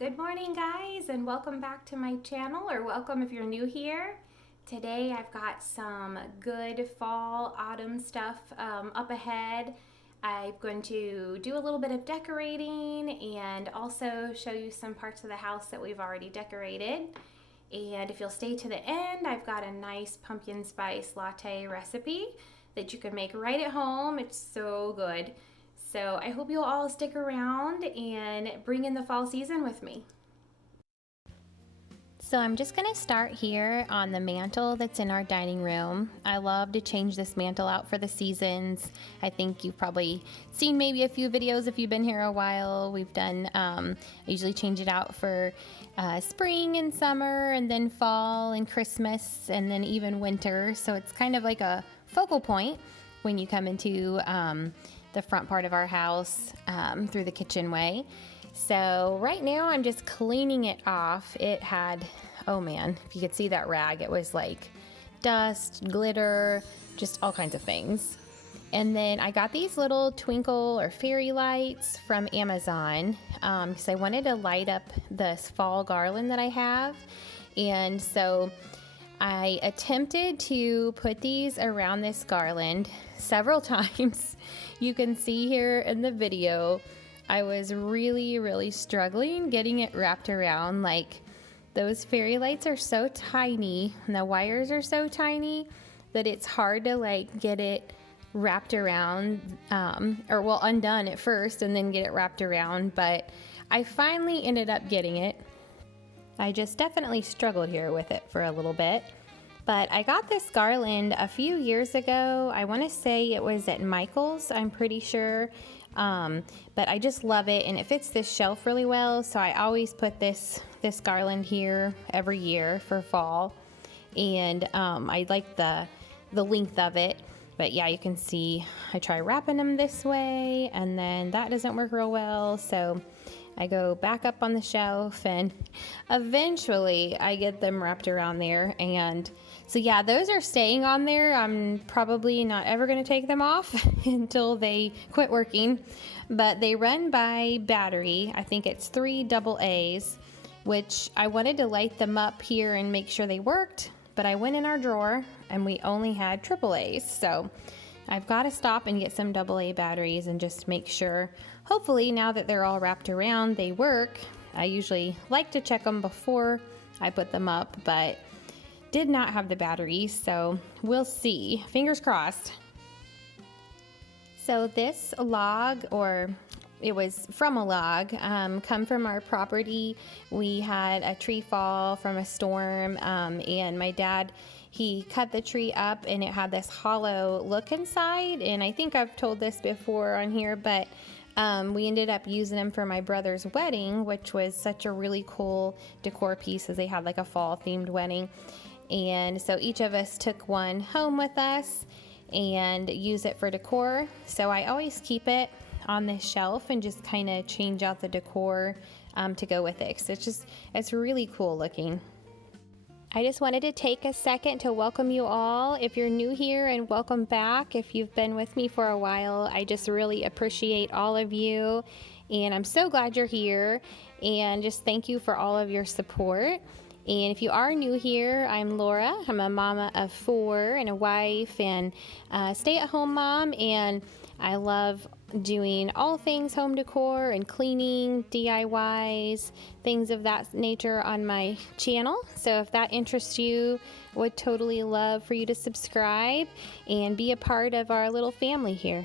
Good morning, guys, and welcome back to my channel, or welcome if you're new here. Today I've got some good fall autumn stuff up ahead. I'm going to do a little bit of decorating and also show you some parts of the house that we've already decorated. And if you'll stay to the end, I've got a nice pumpkin spice latte recipe that you can make right at home. It's so good. So I hope you'll all stick around and bring in the fall season with me. So I'm just going to start here on the mantle that's in our dining room. I love to change this mantle out for the seasons. I think you've probably seen maybe a few videos if you've been here a while. We've done, I usually change it out for spring and summer, and then fall and Christmas, and then even winter. So it's kind of like a focal point when you come into the front part of our house through the kitchenway. So right now I'm just cleaning it off. It had, oh man, if you could see that rag, it was like dust, glitter, just all kinds of things. And then I got these little twinkle or fairy lights from Amazon because I wanted to light up this fall garland that I have. And so I attempted to put these around this garland several times. You can see here in the video, I was really struggling getting it wrapped around. Like, those fairy lights are so tiny and the wires are so tiny that it's hard to like get it wrapped around, undone at first and then get it wrapped around. But I finally ended up getting it. I just definitely struggled here with it for a little bit. But I got this garland a few years ago. I want to say it was at Michael's, I'm pretty sure. But I just love it, and it fits this shelf really well. So I always put this garland here every year for fall. And I like the length of it. But yeah, you can see I try wrapping them this way, and then that doesn't work real well. So I go back up on the shelf, and eventually I get them wrapped around there. And so yeah, those are staying on there. I'm probably not ever going to take them off until they quit working. But they run by battery. I think it's 3 AA's, which I wanted to light them up here and make sure they worked. But I went in our drawer and we only had AA's. So I've got to stop and get some AA batteries and just make sure. Hopefully, now that they're all wrapped around, they work. I usually like to check them before I put them up, but did not have the batteries, so we'll see. Fingers crossed. So this log, or it was from a log, come from our property. We had a tree fall from a storm, and my dad, he cut the tree up and it had this hollow look inside. And I think I've told this before on here, but we ended up using them for my brother's wedding, which was such a really cool decor piece, as they had like a fall themed wedding. And so each of us took one home with us and use it for decor. So I always keep it on this shelf and just kind of change out the decor to go with it. So it's really cool looking. I just wanted to take a second to welcome you all. If you're new here, and welcome back. If you've been with me for a while, I just really appreciate all of you. And I'm so glad you're here. And just thank you for all of your support. And if you are new here, I'm Laura. I'm a mama of 4 and a wife and a stay-at-home mom. And I love doing all things home decor and cleaning, DIYs, things of that nature on my channel. So if that interests you, would totally love for you to subscribe and be a part of our little family here.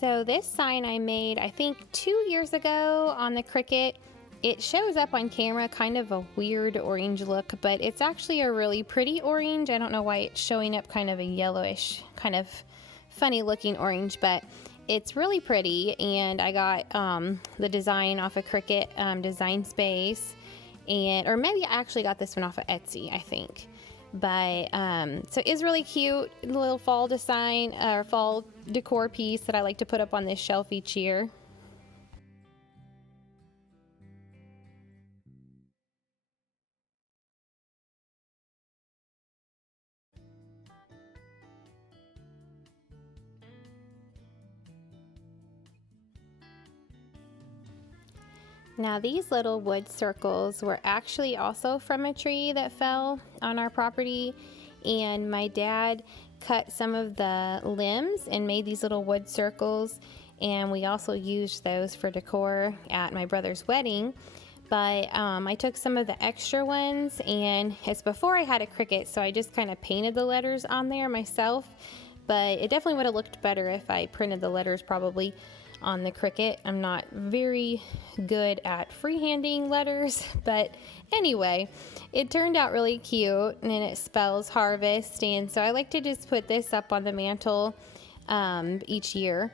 So this sign I made, I think 2 years ago on the Cricut. It shows up on camera kind of a weird orange look, but it's actually a really pretty orange. I don't know why it's showing up kind of a yellowish, kind of funny looking orange, but it's really pretty. And I got the design off of Cricut Design Space, or maybe I actually got this one off of Etsy, I think. But so it is really cute, little fall design or fall decor piece that I like to put up on this shelf each year. Now these little wood circles were actually also from a tree that fell on our property, and my dad cut some of the limbs and made these little wood circles, and we also used those for decor at my brother's wedding. But I took some of the extra ones, and it's before I had a Cricut, so I just kind of painted the letters on there myself, but it definitely would have looked better if I printed the letters probably on the Cricut. I'm not very good at freehanding letters, but anyway, it turned out really cute, and it spells harvest, and so I like to just put this up on the mantle each year.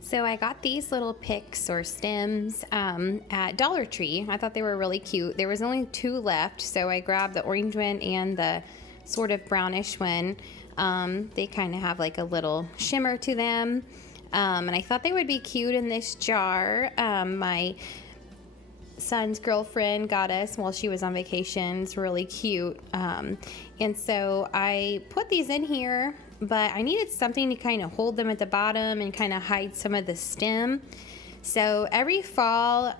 So I got these little picks or stems at Dollar Tree. I thought they were really cute. There was only 2 left, so I grabbed the orange one and the sort of brownish one. They kind of have like a little shimmer to them, and I thought they would be cute in this jar. My son's girlfriend got us while she was on vacation. It's really cute, and so I put these in here, but I needed something to kind of hold them at the bottom and kind of hide some of the stem. So every fall,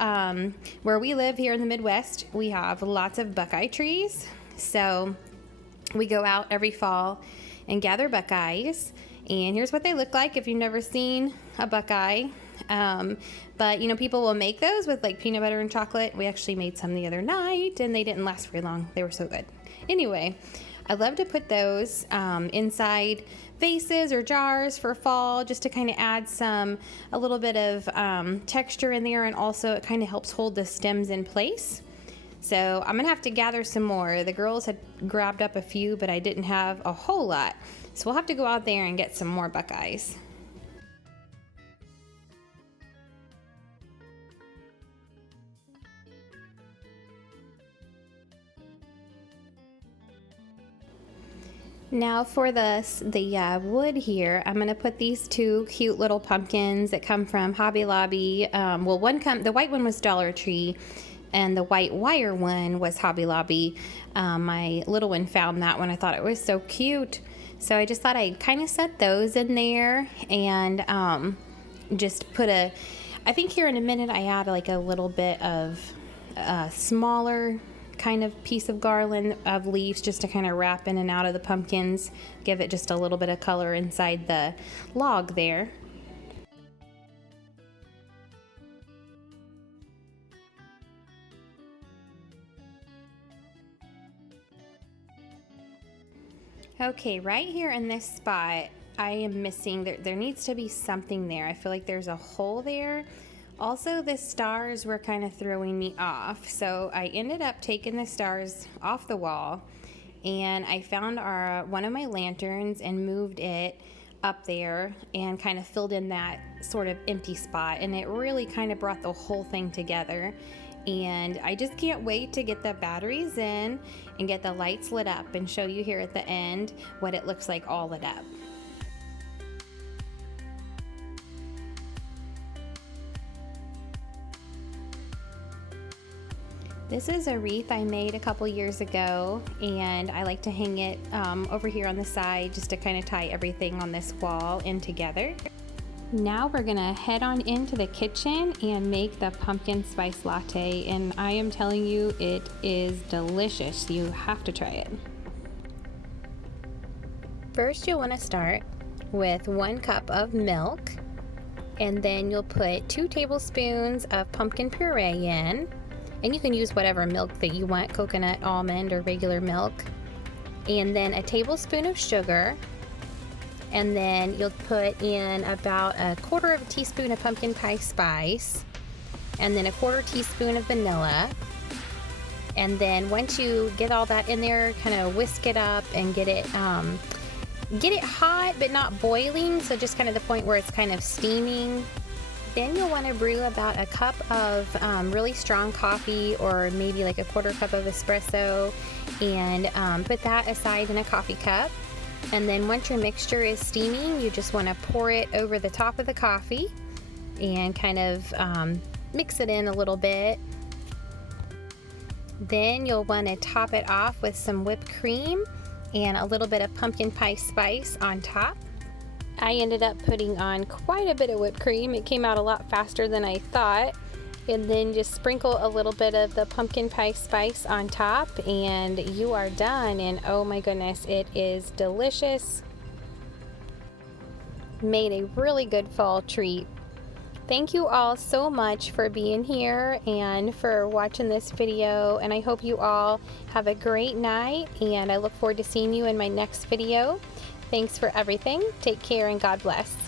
where we live here in the Midwest, we have lots of buckeye trees. So we go out every fall and gather buckeyes, and here's what they look like if you've never seen a buckeye. But you know, people will make those with like peanut butter and chocolate. We actually made some the other night, and they didn't last very long. They were so good. Anyway, I love to put those inside vases or jars for fall, just to kind of add a little bit of texture in there, and also it kind of helps hold the stems in place. So I'm gonna have to gather some more. The girls had grabbed up a few, but I didn't have a whole lot. So we'll have to go out there and get some more buckeyes. Now for the wood here, I'm going to put these 2 cute little pumpkins that come from Hobby Lobby. Well, the white one was Dollar Tree, and the white wire one was Hobby Lobby. My little one found that one. I thought it was so cute. So I just thought I'd kind of set those in there, and just put I think here in a minute I add like a little bit of smaller kind of piece of garland of leaves, just to kind of wrap in and out of the pumpkins, give it just a little bit of color inside the log there. Okay, right here in this spot, I am missing, there needs to be something there. I feel like there's a hole there. Also, the stars were kind of throwing me off, so I ended up taking the stars off the wall, and I found one of my lanterns and moved it up there and kind of filled in that sort of empty spot, and it really kind of brought the whole thing together. And I just can't wait to get the batteries in and get the lights lit up and show you here at the end what it looks like all lit up. This is a wreath I made a couple years ago, and I like to hang it over here on the side just to kind of tie everything on this wall in together. Now we're gonna head on into the kitchen and make the pumpkin spice latte, and I am telling you, it is delicious. You have to try it. First, you'll want to start with 1 cup of milk, and then you'll put 2 tablespoons of pumpkin puree in. And you can use whatever milk that you want, coconut, almond, or regular milk. And then a tablespoon of sugar. And then you'll put in about 1/4 teaspoon of pumpkin pie spice. And then 1/4 teaspoon of vanilla. And then once you get all that in there, kind of whisk it up and get it hot but not boiling. So just kind of the point where it's kind of steaming. Then you'll want to brew about 1 cup of really strong coffee, or maybe like 1/4 cup of espresso, and put that aside in a coffee cup. And then once your mixture is steaming, you just want to pour it over the top of the coffee and kind of mix it in a little bit. Then you'll want to top it off with some whipped cream and a little bit of pumpkin pie spice on top. I ended up putting on quite a bit of whipped cream. It came out a lot faster than I thought. And then just sprinkle a little bit of the pumpkin pie spice on top and you are done. And oh my goodness, it is delicious. Made a really good fall treat. Thank you all so much for being here and for watching this video, and I hope you all have a great night, and I look forward to seeing you in my next video. Thanks for everything. Take care and God bless.